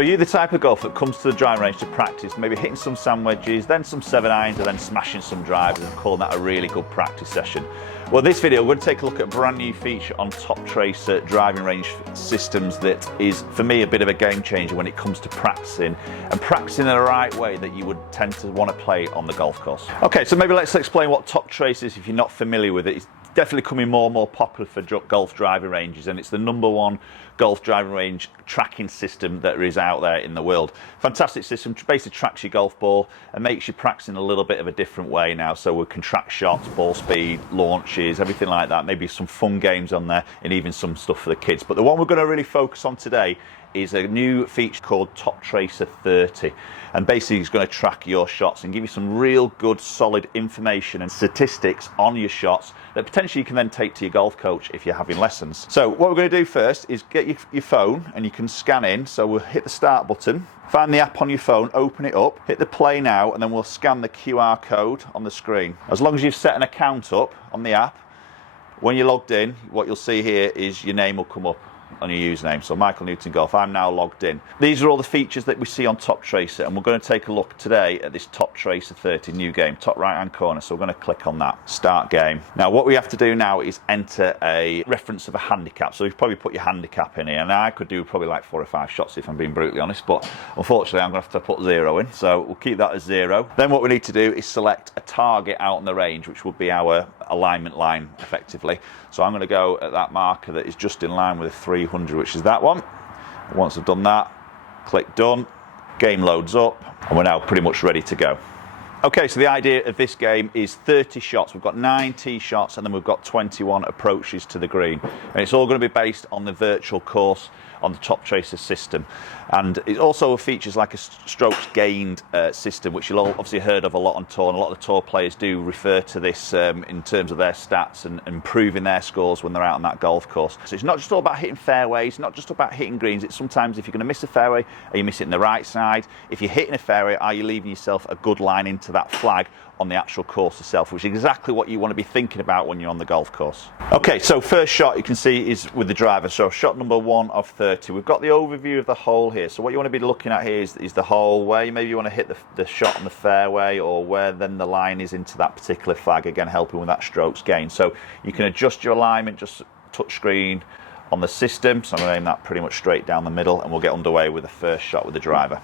So you're the type of golfer that comes to the driving range to practice, maybe hitting some sand wedges, then some 7-irons, and then smashing some drivers and calling that a really good practice session. Well, this video, we're going to take a look at a brand new feature on TopTracer driving range systems that is, for me, a bit of a game changer when it comes to practicing, and practicing in the right way that you would tend to want to play on the golf course. Okay, so maybe let's explain what TopTracer is if you're not familiar with it. It's definitely becoming more and more popular for golf driving ranges, and it's the #1 golf driving range tracking system that is out there in the world. Fantastic system, basically tracks your golf ball and makes you practicing a little bit of a different way now. So we can track shots, ball speed, launches, everything like that. Maybe some fun games on there and even some stuff for the kids. But the one we're going to really focus on today is a new feature called TopTracer 30, and basically it's going to track your shots and give you some real good solid information and statistics on your shots that potentially you can then take to your golf coach if you're having lessons. So what we're going to do first is get your phone, and you can scan in. So we'll hit the start button, find the app on your phone, open it up, hit the play now, and then we'll scan the QR code on the screen. As long as you've set an account up on the app, when you're logged in, what you'll see here is your name will come up on your username. So Michael Newton Golf, I'm now logged in. These are all the features that we see on TopTracer, and we're going to take a look today at this TopTracer 30 new game, top right hand corner. So we're going to click on that, start game. Now what we have to do now is enter a reference of a handicap. So you've probably put your handicap in here, and I could do probably like 4 or 5 shots if I'm being brutally honest, but unfortunately I'm going to have to put 0 in, so we'll keep that as 0. Then what we need to do is select a target out on the range, which would be our alignment line effectively. So I'm going to go at that marker that is just in line with a 300, which is that one. Once I've done that, click done, game loads up, and we're now pretty much ready to go. Okay, so the idea of this game is 30 shots. We've got 9 tee shots, and then we've got 21 approaches to the green. And it's all going to be based on the virtual course on the TopTracer system. And it also features like a strokes gained system, which you'll obviously heard of a lot on tour, and a lot of the tour players do refer to this in terms of their stats and improving their scores when they're out on that golf course. So it's not just all about hitting fairways, not just about hitting greens. It's sometimes if you're going to miss a fairway, are you missing the right side? If you're hitting a fairway, are you leaving yourself a good line into that flag on the actual course itself, which is exactly what you want to be thinking about when you're on the golf course. Okay, so first shot you can see is with the driver. So shot number 1 of 30. We've got the overview of the hole here. So what you want to be looking at here is the hole where maybe you want to hit the shot on the fairway, or where then the line is into that particular flag, again helping with that strokes gain. So you can adjust your alignment just touch screen on the system. So I'm going to aim that pretty much straight down the middle, and we'll get underway with the first shot with the driver.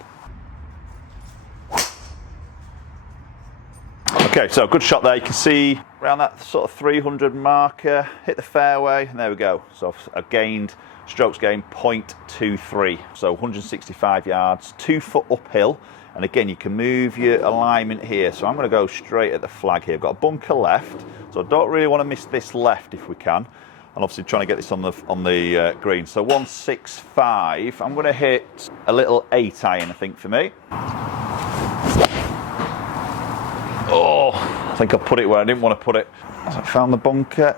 Okay, so good shot there. You can see around that sort of 300 marker, hit the fairway, and there we go. So I've gained, strokes gained 0.23, so 165 yards, 2 foot uphill. And again, you can move your alignment here. So I'm going to go straight at the flag here. I've got a bunker left, so I don't really want to miss this left if we can. And obviously trying to get this on the green. So 165. I'm going to hit a little 8 iron, I think, for me. Oh, I think I put it where I didn't want to put it. Have I found the bunker?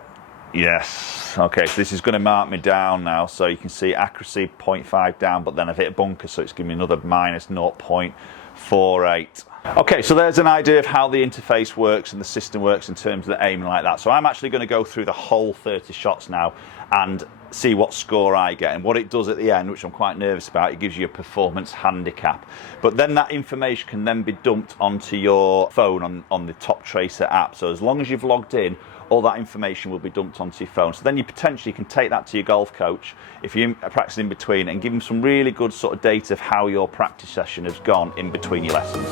Yes. Okay, so this is going to mark me down now. So you can see accuracy 0.5 down, but then I've hit a bunker, so it's giving me another minus 0.48. Okay, so there's an idea of how the interface works and the system works in terms of the aiming like that. So I'm actually going to go through the whole 30 shots now and see what score I get. And what it does at the end, which I'm quite nervous about, it gives you a performance handicap. But then that information can then be dumped onto your phone on the TopTracer app. So as long as you've logged in, all that information will be dumped onto your phone. So then you potentially can take that to your golf coach if you're practicing in between, and give them some really good sort of data of how your practice session has gone in between your lessons.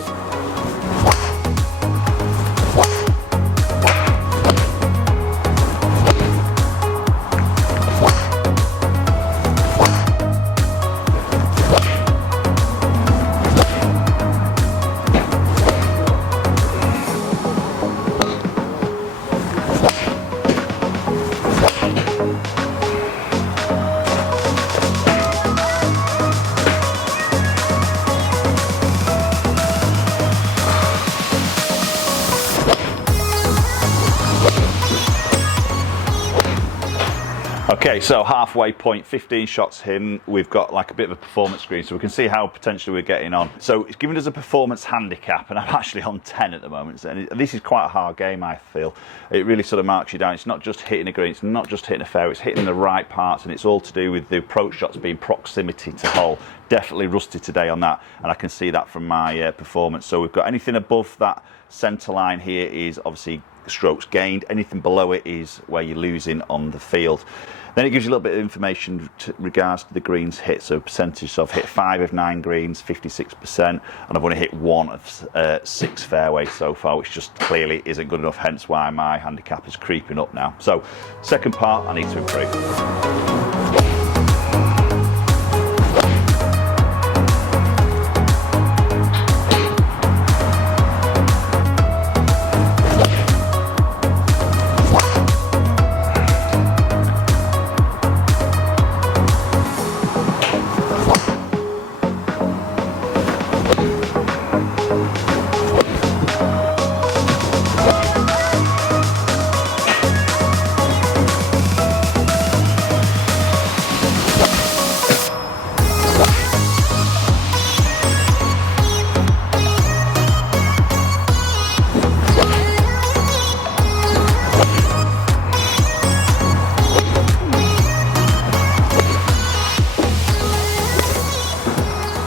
Okay, so halfway point, 15 shots in, we've got like a bit of a performance screen, so we can see how potentially we're getting on. So it's given us a performance handicap, and I'm actually on 10 at the moment, and this is quite a hard game, I feel. It really sort of marks you down. It's not just hitting a green, it's not just hitting a fairway, it's hitting the right parts, and it's all to do with the approach shots being proximity to hole. Definitely rusty today on that, and I can see that from my performance. So we've got anything above that centre line here is obviously strokes gained. Anything below it is where you're losing on the field. Then it gives you a little bit of information regards to the greens hit. So percentage, so I've hit 5 of 9 greens, 56%, and I've only hit 1 of 6 fairways so far, which just clearly isn't good enough, hence why my handicap is creeping up now. So second part, I need to improve.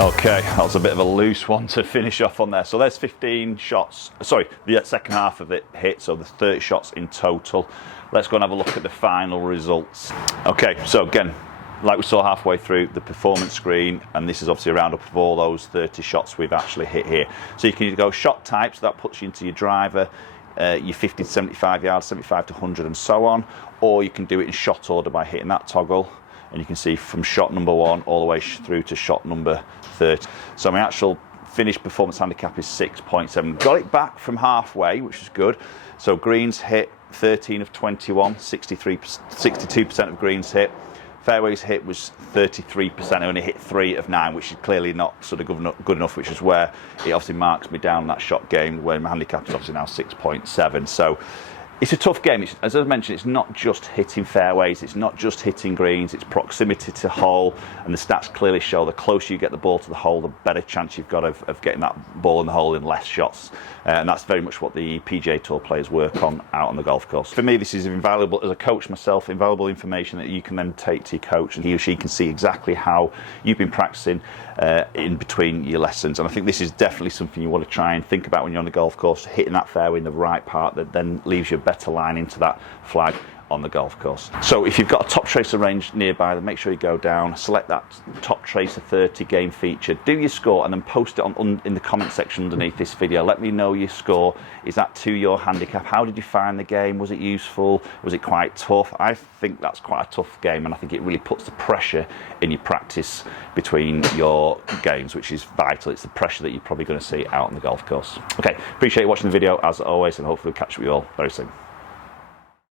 Okay, that was a bit of a loose one to finish off on there. So there's 15 shots, sorry, the second half of it hit, so the 30 shots in total. Let's go and have a look at the final results. Okay, so again, like we saw halfway through, the performance screen, and this is obviously a roundup of all those 30 shots we've actually hit here. So you can either go shot types, that puts you into your driver, your 50 to 75 yards, 75 to 100 and so on, or you can do it in shot order by hitting that toggle. And you can see from shot number 1 all the way through to shot number 30. So my actual finished performance handicap is 6.7. Got it back from halfway, which is good. So greens hit 13 of 21, 62% of greens hit. Fairways hit was 33%. I only hit 3 of 9, which is clearly not sort of good enough, which is where it obviously marks me down that shot game, where my handicap is obviously now 6.7. So it's a tough game. As I mentioned, it's not just hitting fairways, it's not just hitting greens, it's proximity to hole, and the stats clearly show the closer you get the ball to the hole, the better chance you've got of getting that ball in the hole in less shots. And that's very much what the PGA Tour players work on out on the golf course. For me, this is invaluable, as a coach myself, invaluable information that you can then take to your coach, and he or she can see exactly how you've been practicing in between your lessons. And I think this is definitely something you want to try and think about when you're on the golf course, hitting that fairway in the right part that then leaves you a better line into that flag on the golf course. So if you've got a TopTracer range nearby, then make sure you go down, select that TopTracer 30 game feature, do your score, and then post it in the comment section underneath this video. Let me know your score. Is that to your handicap? How did you find the game? Was it useful? Was it quite tough? I think that's quite a tough game, and I think it really puts the pressure in your practice between your games, which is vital. It's the pressure that you're probably going to see out on the golf course. Okay, appreciate you watching the video as always, and hopefully we'll catch up with you all very soon.